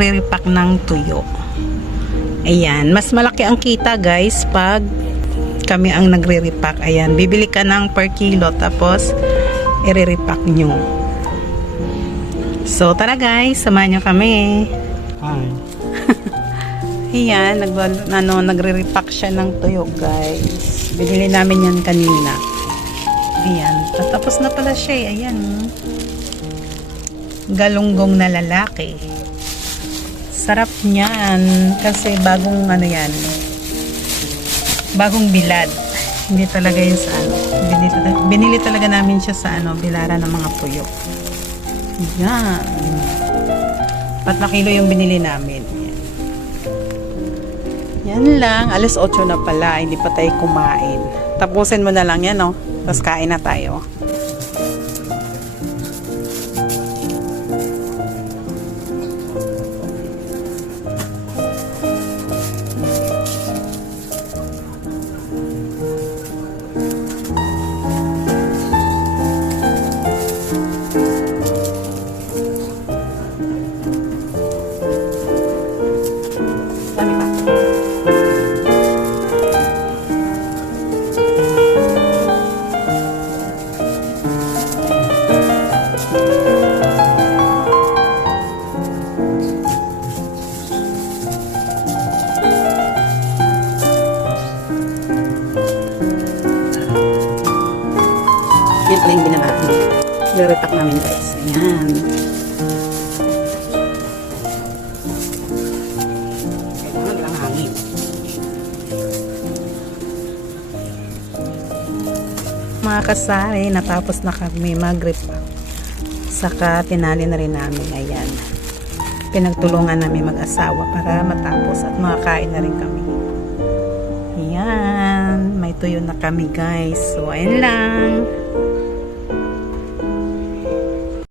nagre-repack ng tuyo. Ayan, mas malaki ang kita guys pag kami ang nagre-repack. Ayan, bibili ka ng per kilo tapos i-repack nyo. So tara guys, samahan nyo kami. Hi. Ayan, nagre-repack siya ng tuyo guys. Binili namin yan kanina. Ayan, tapos na pala siya. Ayan, galunggong na lalaki. Sarap niyan kasi bagong ano yan, bagong bilad. Hindi talaga yun sa ano, binili talaga namin siya sa ano, bilara ng mga puyo. Ayan, 4 na kilo yung binili namin. Yan lang, alas 8 na pala, hindi pa tayo kumain. Tapusin mo na lang yan, no? Tapos kain na tayo. Dami pa. Yan pala yung binala natin. Nire-repack namin guys. Ayan. Kailangan lang hangin. Mga kasari, natapos na kami mag-repack. Saka tinali na rin namin. Ayan. Pinagtulungan namin mag-asawa para matapos at makakain na rin kami. Ayan. May tuyo na kami guys. So, ayan lang.